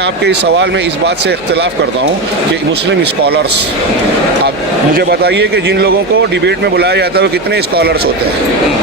آپ کے اس سوال میں اس بات سے اختلاف کرتا ہوں کہ مسلم اسکالرس، آپ مجھے بتائیے کہ جن لوگوں کو ڈیبیٹ میں بلایا جاتا ہے وہ کتنے اسکالرس ہوتے ہیں؟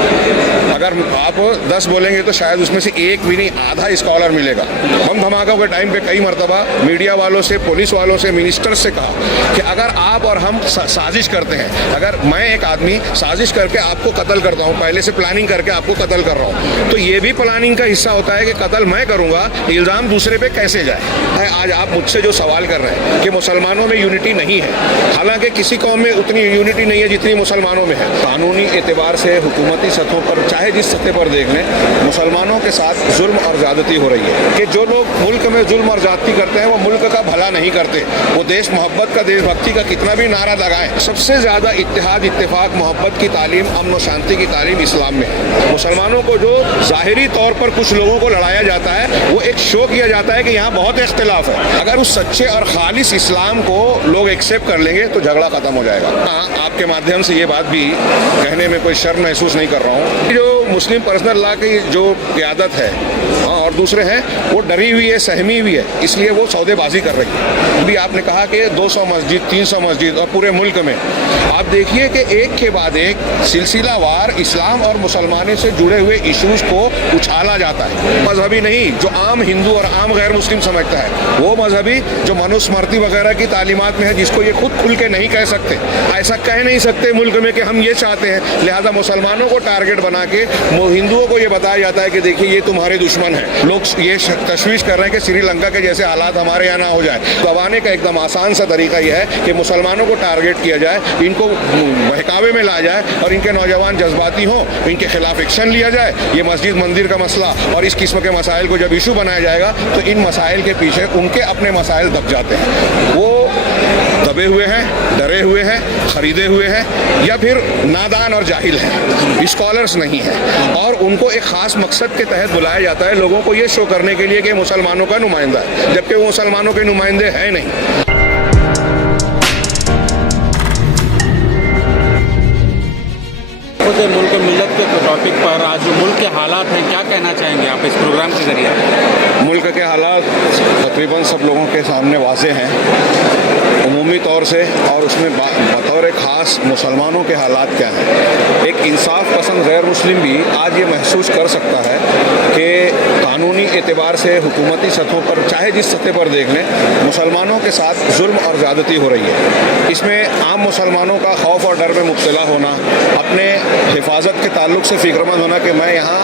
اگر آپ 10 بولیں گے تو شاید اس میں سے ایک بھی نہیں، آدھا اسکالر ملے گا۔ بم دھماکوں کے ٹائم پہ کئی مرتبہ میڈیا والوں سے، پولیس والوں سے، منسٹر سے کہا کہ اگر آپ اور ہم سازش کرتے ہیں، اگر میں ایک آدمی سازش کر کے آپ کو قتل کرتا ہوں، پہلے سے پلاننگ کر کے آپ کو قتل کر رہا ہوں، تو یہ بھی پلاننگ کا حصہ ہوتا ہے کہ قتل میں کروں گا، الزام دوسرے پہ کیسے جائے۔ آج آپ مجھ سے جو سوال کر رہے ہیں کہ مسلمانوں میں یونٹی نہیں ہے، حالانکہ کسی قوم میں اتنی یونٹی نہیں ہے جتنی مسلمانوں میں ہے۔ قانونی اعتبار سے حکومتی سطحوں پر چاہے جس سطح پر دیکھ لیں، مسلمانوں کے ساتھ ظلم اور زیادتی ہو رہی ہے کہ جو لوگ ملک میں ظلم اور زیادتی کرتے ہیں وہ ملک کا بھلا نہیں کرتے، وہ دیش محبت کا، دیش بھکتی کا کتنا بھی نعرہ لگائیں۔ سب سے زیادہ اتحاد، اتفاق، محبت کی تعلیم، امن و شانتی کی تعلیم اسلام میں ہے۔ مسلمانوں کو جو ظاہری طور پر کچھ لوگوں کو لڑایا جاتا ہے، وہ ایک شو کیا جاتا ہے کہ یہاں بہت اختلاف ہے۔ اگر اس سچے اور خالص اسلام کو لوگ ایکسیپٹ کر لیں گے تو جھگڑا ختم ہو جائے گا۔ آپ کے مادھیم سے یہ بات بھی کہنے میں کوئی شرم محسوس نہیں کر رہا ہوں، جو مسلم پرسنل لا کی جو قیادت ہے اور دوسرے ہیں وہ ڈری ہوئی ہے، سہمی ہوئی ہے، اس لیے وہ سودے بازی کر رہی ہے۔ ابھی آپ نے کہا کہ 200 مسجد، 300 مسجد اور پورے ملک میں، آپ دیکھیے کہ ایک کے بعد ایک سلسلہ وار اسلام اور مسلمانوں سے جڑے ہوئے ایشوز کو اچھالا جاتا ہے۔ مذہبی نہیں جو عام ہندو اور عام غیر مسلم سمجھتا ہے، وہ مذہبی جو منوسمرتی وغیرہ کی تعلیمات میں ہے، جس کو یہ خود کھل کے نہیں کہہ سکتے، ایسا کہہ نہیں سکتے ملک میں کہ ہم یہ چاہتے ہیں، لہذا مسلمانوں کو ٹارگٹ بنا کے ہندوؤں کو یہ بتایا جاتا ہے کہ دیکھیے یہ تمہارے دشمن ہیں۔ لوگ یہ تشویش کر رہے ہیں کہ سری لنکا کے جیسے حالات ہمارے یہاں نہ ہو جائے۔ دبانے کا ایک دم آسان سا طریقہ یہ ہے کہ مسلمانوں کو ٹارگٹ کیا جائے، ان کو بہکاوے میں لایا جائے اور ان کے نوجوان جذباتی ہوں، ان کے خلاف ایکشن لیا جائے۔ یہ مسجد مندر کا مسئلہ اور اس قسم کے مسائل کو جب ایشو بنایا جائے گا تو ان مسائل کے پیچھے ان کے اپنے مسائل دب جاتے ہیں۔ وہ دبے ہوئے ہیں، ڈرے ہوئے ہیں، خریدے ہوئے ہیں، یا پھر نادان اور جاہل ہیں، اسکالرس نہیں ہیں، اور ان کو ایک خاص مقصد کے تحت بلایا جاتا ہے، لوگوں کو یہ شو کرنے کے لیے کہ مسلمانوں کا نمائندہ ہے، جبکہ وہ مسلمانوں کے نمائندے ہیں نہیں۔ ملک ملت کے ٹاپک پر آج جو ملک کے حالات ہیں، کیا کہنا چاہیں گے آپ اس پروگرام کے ذریعے؟ ملک کے حالات تقریباً سب لوگوں کے سامنے واضح ہیں عمومی طور سے، اور اس میں بطور خاص مسلمانوں کے حالات کیا ہیں۔ ایک انصاف پسند غیر مسلم بھی آج یہ محسوس کر سکتا ہے کہ قانونی اعتبار سے حکومتی سطحوں پر چاہے جس سطح پر دیکھ لیں، مسلمانوں کے ساتھ ظلم اور زیادتی ہو رہی ہے۔ اس میں عام مسلمانوں کا خوف اور ڈر میں مبتلا ہونا، اپنے حفاظت کے تعلق سے فکر مند ہونا کہ میں یہاں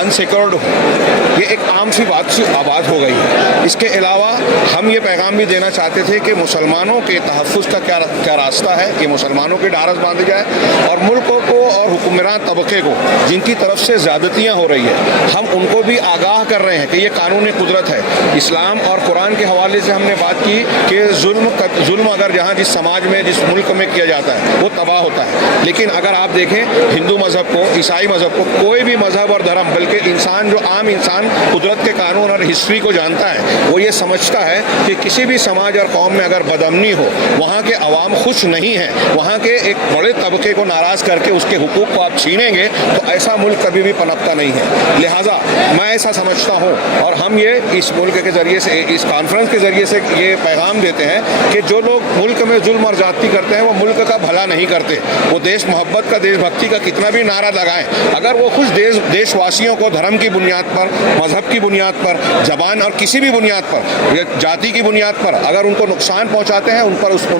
انسیکورڈ ہوں، یہ ایک عام سی بات سی آباد ہو گئی ہے۔ اس کے علاوہ ہم یہ پیغام بھی دینا چاہتے تھے کہ مسلمانوں کے تحفظ کا کیا راستہ ہے کہ مسلمانوں کی ڈھارس باندھی جائے، اور ملکوں کو اور حکمران طبقے کو جن کی طرف سے زیادتیاں ہو رہی ہیں، ہم ان کو بھی آگاہ کر رہے ہیں کہ یہ قانونی قدرت ہے۔ اسلام اور قرآن کے حوالے سے ہم نے بات کی کہ ظلم اگر جہاں جس سماج میں، جس ملک میں کیا جاتا ہے وہ تباہ ہوتا ہے، لیکن اگر آپ دیکھیں ہندو مذہب کو، عیسائی مذہب کو، کوئی بھی مذہب اور دھرم، بلکہ انسان جو عام انسان قدرت کے قانون اور ہسٹری کو جانتا ہے، وہ یہ سمجھتا ہے کہ کسی بھی سماج اور قوم میں اگر بدامنی ہو، وہاں کے عوام خوش نہیں ہیں، وہاں کے ایک بڑے طبقے کو ناراض کر کے اس کے حقوق کو آپ چھینیں گے تو ایسا ملک کبھی بھی پنپتا نہیں ہے۔ لہٰذا میں ایسا سمجھتا ہوں، اور ہم یہ اس ملک کے ذریعے سے، اس کانفرنس کے ذریعے سے یہ پیغام دیتے ہیں کہ جو لوگ ملک میں ظلم اور زیادتی کرتے ہیں وہ ملک کا بھلا نہیں کرتے، وہ دیش محبت کا، دیش بھکتی کا کتنا بھی نعرہ لگائیں، اگر وہ خود دیش واسیوں کو دھرم کی بنیاد پر، مذہب کی بنیاد پر، زبان اور کسی بھی بنیاد پر، جاتی کی بنیاد پر اگر ان کو نقصان پہنچاتے ہیں، ان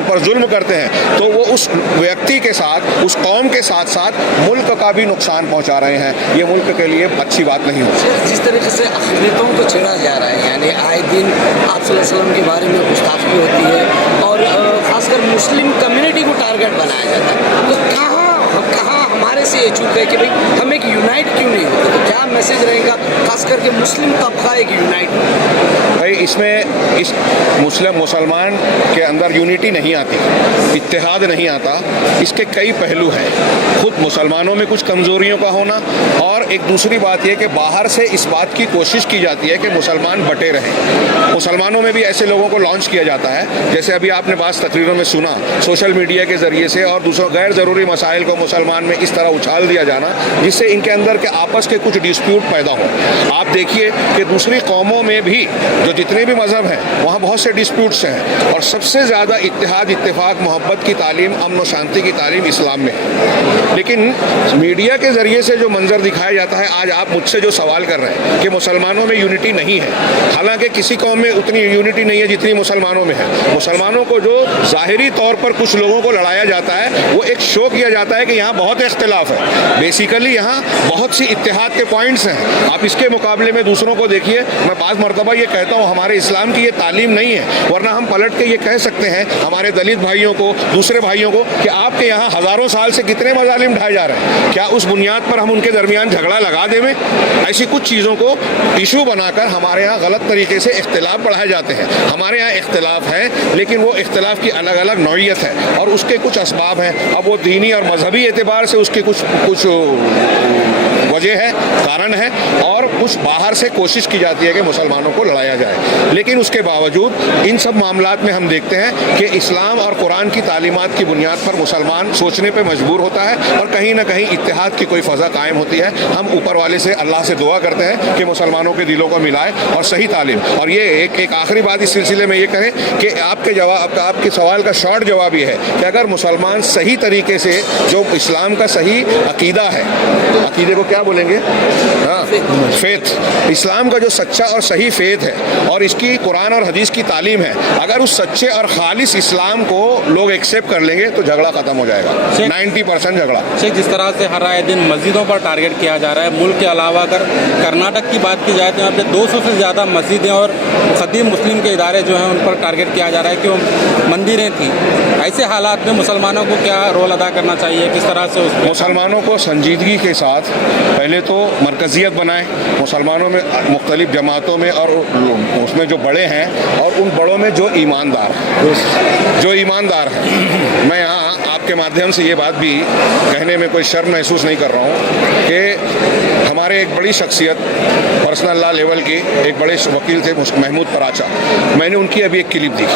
پر ظلم کرتے ہیں، تو وہ اس ویکتی کے ساتھ، اس قوم کے ساتھ ساتھ ملک کا بھی نقصان پہنچا رہے ہیں۔ یہ ملک کے لیے اچھی بات نہیں ہوتی۔ جس طریقے سے اقلیتوں کو چھیڑا جا رہا ہے، یعنی آئے دن آپ صلی اللہ علیہ وسلم کے بارے میں گستاخی ہوتی ہے، اور خاص کر مسلم کمیونٹی کو ٹارگٹ بنایا جاتا ہے، تو کہاں ہمارے سے یہ چوک ہے کہ بھائی ہم ایک یونائٹ کیوں نہیں ہوتے؟ تو کیا میسج رہے گا خاص کر کے مسلم طبقہ ایک یونائٹ ہو؟ بھائی اس میں اس مسلمان کے اندر یونٹی نہیں آتی، اتحاد نہیں آتا، اس کے کئی پہلو ہیں۔ خود مسلمانوں میں کچھ کمزوریوں کا ہونا، اور ایک دوسری بات یہ کہ باہر سے اس بات کی کوشش کی جاتی ہے کہ مسلمان بٹے رہیں۔ مسلمانوں میں بھی ایسے لوگوں کو لانچ کیا جاتا ہے، جیسے ابھی آپ نے بعض تقریروں میں سنا، سوشل میڈیا کے ذریعے سے اور دوسروں غیر ضروری مسائل کو مسلمان میں اس طرح اچھال دیا جانا جس سے ان کے اندر کے آپس کے کچھ ڈسپیوٹ پیدا ہوں۔ آپ دیکھیے کہ دوسری قوموں میں بھی جو جتنے जितने भी मज़हब हैं वहाँ बहुत से डिस्प्यूट्स हैं और सबसे ज़्यादा इत्तेहाद इत्तेफाक मोहब्बत की तालीम अमन और शांति की तालीम इस्लाम में है। लेकिन मीडिया के ज़रिए से जो मंजर दिखाया जाता है, आज आप मुझसे जो सवाल कर रहे हैं कि मुसलमानों में यूनिटी नहीं है, हालांकि किसी कौम में उतनी यूनिटी नहीं है जितनी मुसलमानों में है। मुसलमानों को जो ज़ाहिरी तौर पर कुछ लोगों को लड़ाया जाता है वो एक शो किया जाता है कि यहाँ बहुत इख्तिलाफ है, बेसिकली यहाँ बहुत सी इत्तेहाद के पॉइंट्स हैं। आप इसके मुकाबले में दूसरों को देखिए। मैं बाज़ मरतबा ये कहता हूँ हमारे इस्लाम की ये तालीम नहीं है, वरना हम पलट के ये कह सकते हैं हमारे दलित भाइयों को, दूसरे भाइयों को कि आपके यहाँ हज़ारों साल से कितने मज़ालिम ढाए जा रहे हैं, क्या उस बुनियाद पर हम उनके दरमियान झगड़ा लगा दें? ऐसी कुछ चीज़ों को इशू बनाकर हमारे यहाँ गलत तरीके से इख्तिलाफ बढ़ाए जाते हैं। हमारे यहाँ इख्तिलाफ है लेकिन वो इख्तिलाफ की अलग अलग नौइयत है और उसके कुछ असबाब हैं। अब वो दीनी और मजहबी एतबार से उसके कुछ वजह है, कारण है, और कुछ बाहर से कोशिश की जाती है कि मुसलमानों को लड़ाया जाए। लेकिन उसके बावजूद इन सब मामलात में हम देखते हैं कि इस्लाम और कुरान की तालीमात की बुनियाद पर मुसलमान सोचने पे मजबूर होता है और कहीं ना कहीं इत्तेहाद की कोई फ़ज़ा कायम होती है। हम ऊपर वाले से अल्लाह से दुआ करते हैं कि मुसलमानों के दिलों को मिलाए और सही तालीम। और ये एक आखिरी बात इस सिलसिले में ये करें कि आपके सवाल का शॉर्ट जवाब ये है कि अगर मुसलमान सही तरीके से जो इस्लाम का सही अकीदा है, अकीदे को क्या बोलेंगे, हाँ, फेथ, इस्लाम का जो सच्चा और सही फेथ है और इसकी कुरान और हदीस की तालीम है, अगर उस सच्चे और खालिस इस्लाम को लोग एक्सेप्ट कर लेंगे तो झगड़ा ख़त्म हो जाएगा। 90% झगड़ा। शेख, जिस तरह से हर आए दिन मस्जिदों पर टारगेट किया जा रहा है, मुल्क के अलावा अगर कर्नाटक की बात की जाए तो यहाँ पे 200 से ज़्यादा मस्जिदें और ख़दीम मुस्लिम के इदारे जो हैं उन पर टारगेट किया जा रहा है कि वो मंदिरें थी। ऐसे हालात में मुसलमानों को क्या रोल अदा करना चाहिए, किस तरह से उस मुसलमानों को संजीदगी के साथ पहले तो मरकज़ियत बनाएं मुसलमानों में, मुख्तलिफ़ जमातों में, और उसमें जो बड़े हैं और उन बड़ों में जो ईमानदार हैं। मैं यहाँ आपके माध्यम से ये बात भी कहने में कोई शर्म महसूस नहीं कर रहा हूँ कि हमारे एक बड़ी शख्सियत पर्सनल लॉ लेवल की एक बड़े वकील थे महमूद पराचा, मैंने उनकी अभी एक क्लिप दी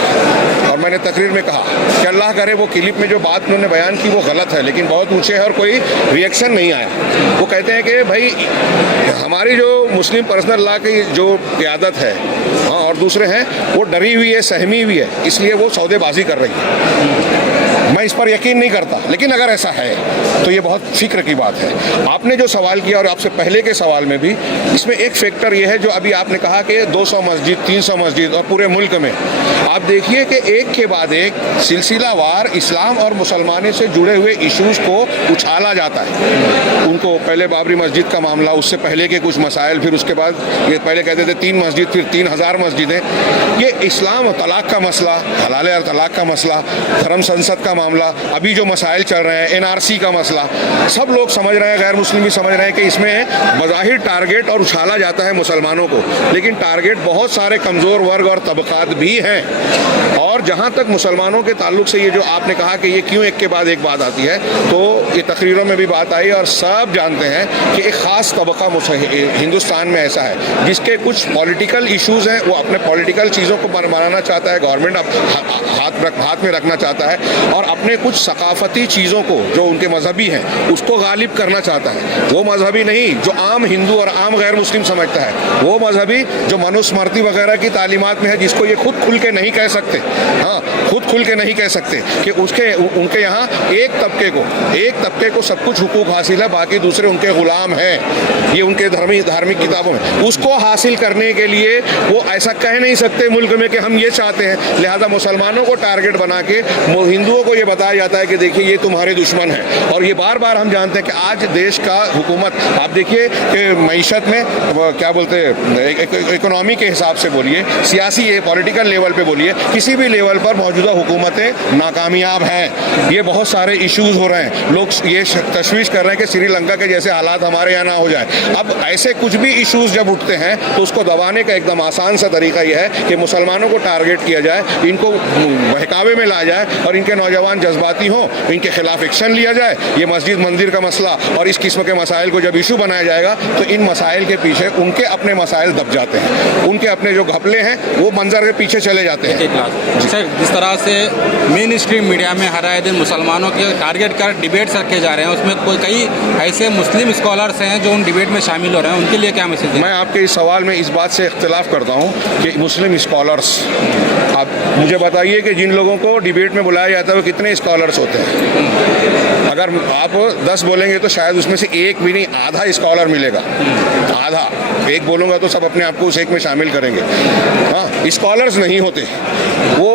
और मैंने तकरीर में कहा कि अल्लाह करे वो क्लिप में जो बात उन्होंने बयान की वो गलत है, लेकिन बहुत ऊँचे है और कोई रिएक्शन नहीं आया। वो कहते हैं कि भाई हमारी जो मुस्लिम पर्सनल लॉ की जो क़यादत है, हाँ, और दूसरे हैं वो डरी हुई है, सहमी हुई है, इसलिए वो सौदेबाजी कर रही है। मैं इस पर यकीन नहीं करता, लेकिन अगर ऐसा है तो ये बहुत फिक्र की बात है। आपने जो सवाल किया और आपसे पहले के सवाल में भी इसमें एक फैक्टर ये है जो अभी आपने कहा कि 200 मस्जिद, 300 मस्जिद और पूरे मुल्क में आप देखिए कि एक के बाद एक सिलसिलावार इस्लाम और मुसलमानी से जुड़े हुए इश्यूज़ को उछाला जाता है। उनको पहले बाबरी मस्जिद का मामला, उससे पहले के कुछ मसाइल, फिर उसके बाद ये पहले कहते थे 3 मस्जिद, फिर 3000 मस्जिदें। ये इस्लाम और तलाक़ का मसला, हलाल और तलाक़ का मसला, धर्म संसद का मामला, अभी जो मसाइल चल रहे हैं, NRC का मसला, सब लोग समझ रहे हैं, गैर मुस्लिम भी समझ रहे हैं कि इसमें बज़ाहिर टारगेट और उछाला जाता है मुसलमानों को, लेकिन टारगेट बहुत सारे कमज़ोर वर्ग और तबक़ात भी हैं। और जहाँ तक मुसलमानों के ताल्लुक से ये जो आपने कहा कि ये क्यों एक के बाद एक बात आती है, तो ये तकरीरों में भी बात आई और सब जानते हैं कि एक ख़ास तबक़ा हिंदुस्तान में ऐसा है जिसके कुछ पॉलिटिकल इश्यूज़ हैं, वो अपने पॉलिटिकल चीज़ों को बनाना चाहता है, गवर्नमेंट हाथ में रखना चाहता है, और अपने कुछ सकाफती चीज़ों को जो उनके मजहबी हैं उसको गालिब करना चाहता है। वो मजहबी नहीं जो आम हिंदू और आम गैर मुस्लिम समझता है, वो मजहबी जो मनुस्मृति वगैरह की तालीमात में है, जिसको ये खुद खुल के नहीं कह सकते, हाँ, खुद खुल के नहीं कह सकते कि उनके यहाँ एक तबके को सब कुछ हुकूक हासिल है, बाकी दूसरे उनके ग़ुलाम हैं। ये उनके धार्मिक किताबों में उसको हासिल करने के लिए वो ऐसा कह नहीं सकते मुल्क में कि हम ये चाहते हैं, लिहाजा मुसलमानों को टारगेट बना के हिंदुओं को ये बताया जाता है कि देखिए ये तुम्हारे दुश्मन हैं। और ये बार बार हम जानते हैं कि आज देश का हुकूमत, आप देखिए कि मईशत में क्या बोलते हैं, इकोनॉमी के हिसाब से बोलिए, सियासी पॉलिटिकल लेवल पे बोलिए, किसी भी लेवल पर मौजूदा हुकूमतें नाकामयाब हैं। ये बहुत सारे इश्यूज़ हो रहे हैं, लोग ये तशवीश कर रहे हैं कि श्रीलंका के जैसे हालात हमारे यहाँ ना हो जाए। अब ऐसे कुछ भी इश्यूज़ जब उठते हैं तो उसको दबाने का एकदम आसान सा तरीका यह है कि मुसलमानों को टारगेट किया जाए, इनको बहकावे में लाया जाए और इनके नौजवान नौजवान जज्बाती हों इनके खिलाफ एक्शन लिया जाए। ये मस्जिद मंदिर का मसला और इस किस्म के मसाइल को जब इशू बनाया जाएगा तो इन मसाइल के पीछे उनके अपने मसाइल दब जाते हैं, उनके अपने जो घपले हैं वो मंजर के पीछे चले जाते हैं। सर, जिस तरह से मेन स्ट्रीम मीडिया में हर आए दिन मुसलमानों के टारगेट कर डिबेट्स रखे जा रहे हैं, उसमें कई ऐसे मुस्लिम स्कॉलर्स हैं जो उन डिबेट में शामिल हो रहे हैं, उनके लिए क्या मैसेज है? मैं आपके इस सवाल में इस बात से इख्तिलाफ करता हूँ कि मुस्लिम स्कॉलर्स, आप मुझे बताइए कि जिन लोगों को डिबेट में बुलाया जाता है वो कितने स्कॉलर्स होते हैं? अगर आप 10 बोलेंगे तो शायद उसमें से एक भी नहीं, आधा स्कॉलर मिलेगा, आधा। एक बोलूँगा तो सब अपने आप को उस एक में शामिल करेंगे। हाँ, स्कॉलर्स नहीं होते, वो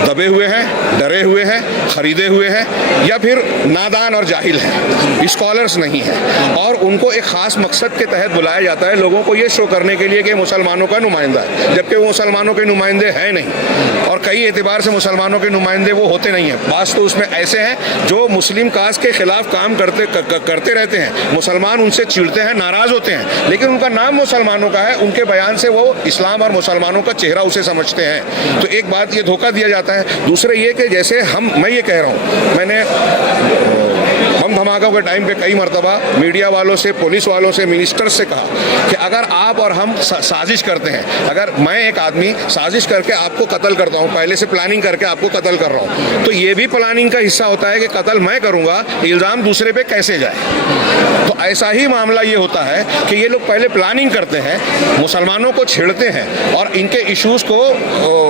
दबे हुए हैं, डरे हुए हैं, खरीदे हुए हैं या फिर नादान और जाहिल हैं, स्कॉलर्स नहीं हैं। और उनको एक ख़ास मकसद के तहत बुलाया जाता है, लोगों को ये शो करने के लिए कि मुसलमानों का नुमाइंदा है, जबकि वो मुसलमानों के नुमाइंदे हैं नहीं। और कई एतबार से मुसलमानों के नुमाइंदे वो होते नहीं हैं। बास तो उसमें ऐसे हैं जो मुस्लिम कास्ट के ख़िलाफ़ काम करते रहते हैं, मुसलमान उनसे चिढ़ते हैं, नाराज़ होते हैं, लेकिन उनका नाम मुसलमानों का है, उनके बयान से वो इस्लाम और मुसलमानों का चेहरा उसे समझते हैं। तो एक बात ये धोखा दिया जाता है। दूसरे ये कि जैसे मैं ये कह रहा हूँ, मैंने बम धमाकों के टाइम पे कई मरतबा मीडिया वालों से, पुलिस वालों से, मिनिस्टर्स से कहा कि अगर आप और हम साजिश करते हैं, अगर मैं एक आदमी साजिश करके आपको कत्ल करता हूँ, पहले से प्लानिंग करके आपको कत्ल कर रहा हूँ, तो ये भी प्लानिंग का हिस्सा होता है कि कत्ल मैं करूँगा, इल्ज़ाम दूसरे पे कैसे जाए। तो ऐसा ही मामला ये होता है कि ये लोग पहले प्लानिंग करते हैं, मुसलमानों को छेड़ते हैं और इनके इश्यूज़ को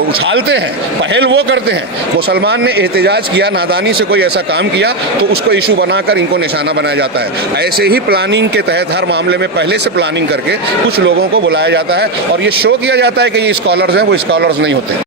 उछालते हैं, पहल वो करते हैं। मुसलमान ने एहतजाज किया, नादानी से कोई ऐसा काम किया तो उसको इशू बनाकर इनको निशाना बनाया जाता है। ऐसे ही प्लानिंग के तहत हर मामले में पहले से प्लानिंग करके कुछ लोगों को बुलाया जाता है और ये शो किया जाता है कि ये स्कॉलर्स हैं, वो स्कॉलर्स नहीं होते।